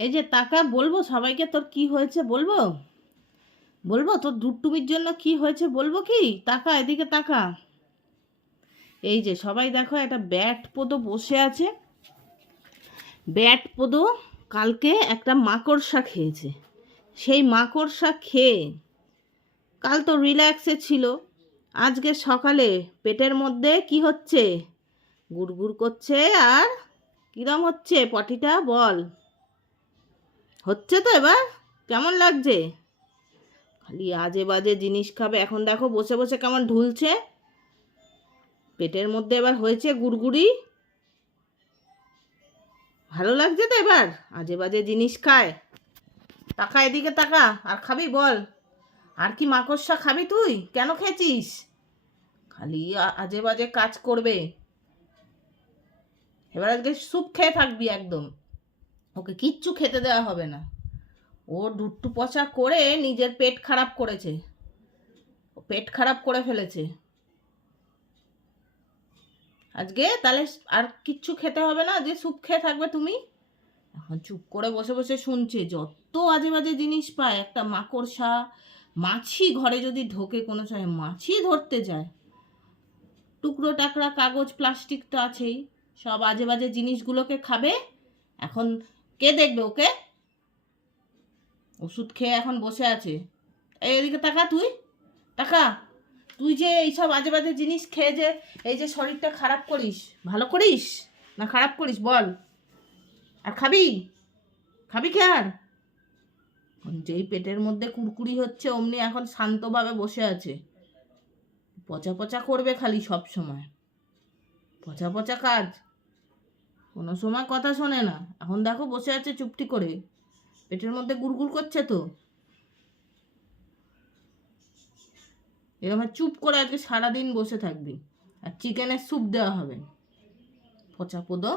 এই যে টাকা বলবো সবাইকে তোর কি হয়েছে বলবো? বলবো তোর দুষ্টুমির জন্য কি হয়েছে বলবো কি? টাকা এদিকে টাকা। এই যে সবাই দেখো একটা ব্যাট পোদো বসে আছে। ব্যাট পোদো কালকে একটা মাকড়সা খেয়েছে। সেই মাকড়সা খেয়ে কাল তো রিল্যাক্সে ছিল। আজকে সকালে পেটের মধ্যে কি হচ্ছে? গুড়গুড় করছে। আর কিরম হচ্ছে পটিটা বল? হচ্ছে তো এবার? কেমন লাগছে? খালি আজে বাজে জিনিস খাবে। এখন দেখো বসে বসে কেমন ঢুলছে। পেটের মধ্যে এবার হয়েছে গুড়গুড়ি। ভালো লাগছে তো এবার? আজে বাজে জিনিস খায়। টাকা এদিকে টাকা। আর খাবি বল? আর কি মাকড়সা খাবি তুই? কেন খেয়েছিস? খালি আজে বাজে কাজ করবে। এবার আজকে স্যুপ খেয়ে থাকবি একদম। ওকে কিচ্ছু খেতে দেওয়া হবে না। ও দুট্টু পচা করে নিজের পেট খারাপ করেছে। ও পেট খারাপ করে ফেলেছে। আজকে তাহলে আর কিচ্ছু খেতে হবে না, যে স্যুপ খেয়ে থাকবে তুমি। এখন চুপ করে বসে বসে শুনছে যত আজে বাজে জিনিস পায়। একটা মাকড়সা, মাছি ঘরে যদি ঢোকে কোনো সময়, মাছি ধরতে যায়, টুকরো টাকরা কাগজ প্লাস্টিক তো আছেই। সব আজে বাজে জিনিসগুলোকে খাবে। এখন কে দেখবে ওকে? ওষুধ খেয়ে এখন বসে আছে। এদিকে তাকা তুই, তাকা। তুই যে এইসব আজে বাজে জিনিস খেয়ে যে এই যে শরীরটা খারাপ করিস, ভালো করিস না খারাপ করিস বল? আর খাবি? খাবি কি আর? যেই পেটের মধ্যে কুড়কুড়ি হচ্ছে অমনি এখন শান্তভাবে বসে আছে। পচা পচা করবে খালি সব সময়। পচা পচা কাজ। কোনো সময় কথা শোনে না। এখন দেখো বসে আছে চুপটি করে। পেটের মধ্যে গুড়গুড় করছে তো। এরকম চুপ করে আজকে সারাদিন বসে থাকবি। আর চিকেনের স্যুপ দেওয়া হবে। পচা পোদো।